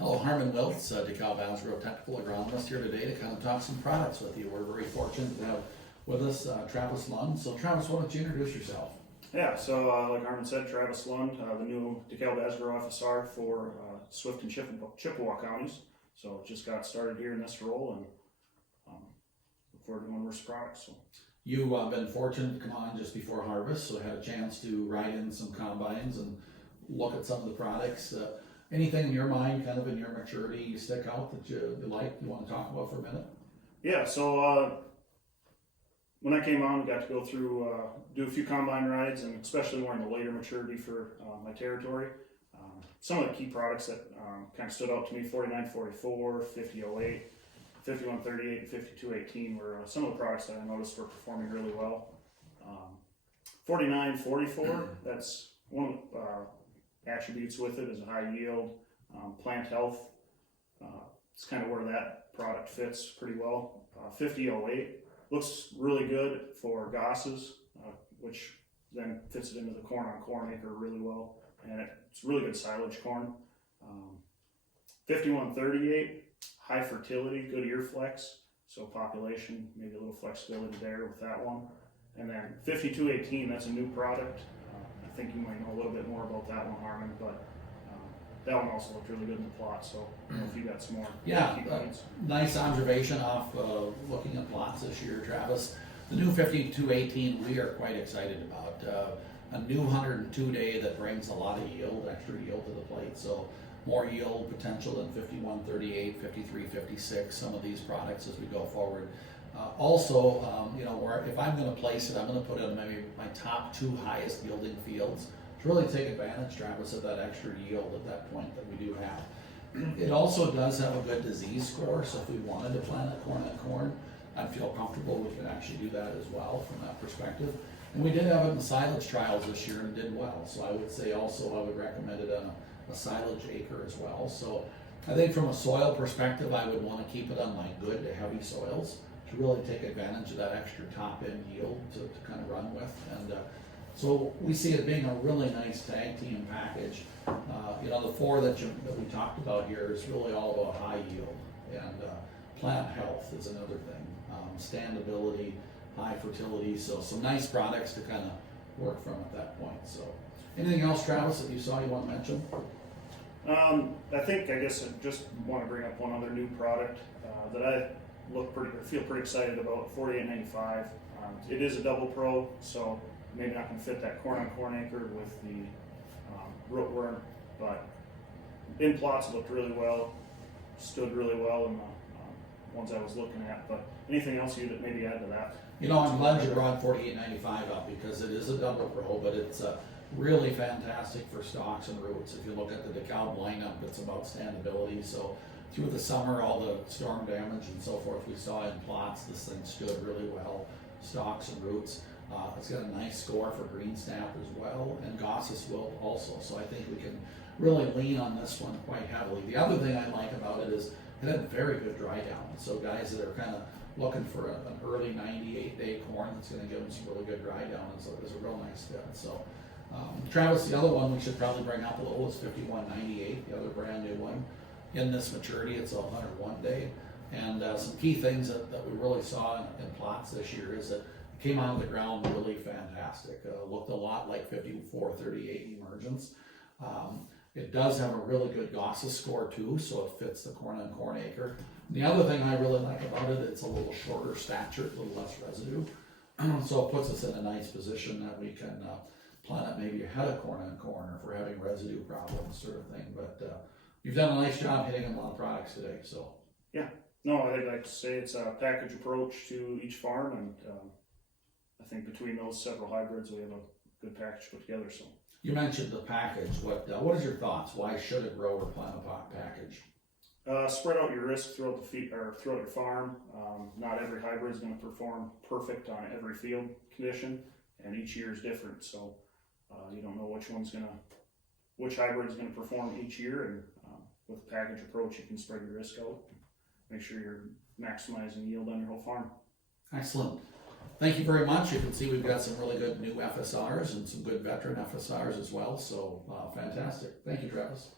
Hello, Harmon Wilts, DEKALB Technical Agronomist here today to kind of talk some products with you. We're very fortunate to have with us Travis Lund. So Travis, why don't you introduce yourself? Yeah, so like Harmon said, Travis Lund, the new DEKALB FSR for Swift and Chippewa counties. So just got started here in this role and look forward to one of our products. So. You've been fortunate to come on just before harvest, so had a chance to ride in some combines and look at some of the products. Anything in your mind, kind of in your maturity, you stick out that you like, you want to talk about for a minute? Yeah, so when I came on, we got to go through, do a few combine rides, and especially more in the later maturity for my territory. Some of the key products that kind of stood out to me, 4944, 5008, 5138, and 5218 were some of the products that I noticed were performing really well. 4944, that's one of the attributes with it is a high yield, plant health. It's kind of where that product fits pretty well. 5008 looks really good for gosses, which then fits it into the corn on corn acre really well, and it's really good silage corn. 5138, high fertility, good ear flex, so population, maybe a little flexibility there with that one. And then 5218, that's a new product. I think you might know a little bit more about that one, Harmon, but that one also looked really good in the plot, so I don't know if you got some more. Yeah, nice observation off looking at plots this year, Travis. The new 5218 we are quite excited about. A new 102 day that brings a lot of yield, extra yield to the plate, so more yield potential than 5138, 5356, some of these products as we go forward. You know, where if I'm going to place it, I'm going to put it in maybe my top 2 highest yielding fields to really take advantage, Travis, of that extra yield at that point that we do have. It also does have a good disease score, so if we wanted to plant a corn on corn, I'd feel comfortable we can actually do that as well from that perspective. And we did have it in the silage trials this year and did well, so I would say also I would recommend it on a silage acre as well. So I think from a soil perspective, I would want to keep it on my good to heavy soils to really take advantage of that extra top end yield to kind of run with. And so we see it being a really nice tag team package. You know, the 4 that we talked about here is really all about high yield, and plant health is another thing. Standability, high fertility, so some nice products to kind of work from at that point. So anything else, Travis, that you saw you want to mention? I guess I just want to bring up one other new product that I feel pretty excited about. 4895. It is a double pro, so maybe not going to fit that corn on corn acre with the rootworm, but in plots it looked really well, stood really well in the ones I was looking at. But anything else you that maybe add to that? You know, I'm glad you brought 4895 up because it is a double pro, but it's really fantastic for stalks and roots. If you look at the DEKALB lineup, it's about standability. So through the summer, all the storm damage and so forth we saw in plots, this thing stood really well, stalks and roots. It's got a nice score for green snap as well, and Gosses wilt also. So I think we can really lean on this one quite heavily. The other thing I like about it is it had very good dry down. So guys that are kind of looking for an early 98-day corn that's going to give them some really good dry down is a real nice fit. So Travis, the other one we should probably bring up a little is 5198, the other brand new one. In this maturity, it's a 101 day. And some key things that we really saw in plots this year is that it came out of the ground really fantastic. Looked a lot like 5438 emergence. It does have a really good Gosses score too, so it fits the corn on corn acre. The other thing I really like about it, it's a little shorter stature, a little less residue. So it puts us in a nice position that we can plant it maybe ahead of corn on corn, or if we're having residue problems sort of thing. But you've done a nice job hitting a lot of products today. So yeah, no, I'd like to say it's a package approach to each farm, and I think between those several hybrids, we have a good package put together. So you mentioned the package. What is your thoughts? Why should a grower plant a pot package? Spread out your risk throughout throughout your farm. Not every hybrid is going to perform perfect on every field condition, and each year is different. So you don't know which hybrid is going to perform each year. And with the package approach, you can spread your risk out. Make sure you're maximizing yield on your whole farm. Excellent. Thank you very much. You can see we've got some really good new FSRs and some good veteran FSRs as well. So fantastic. Thank you, Travis.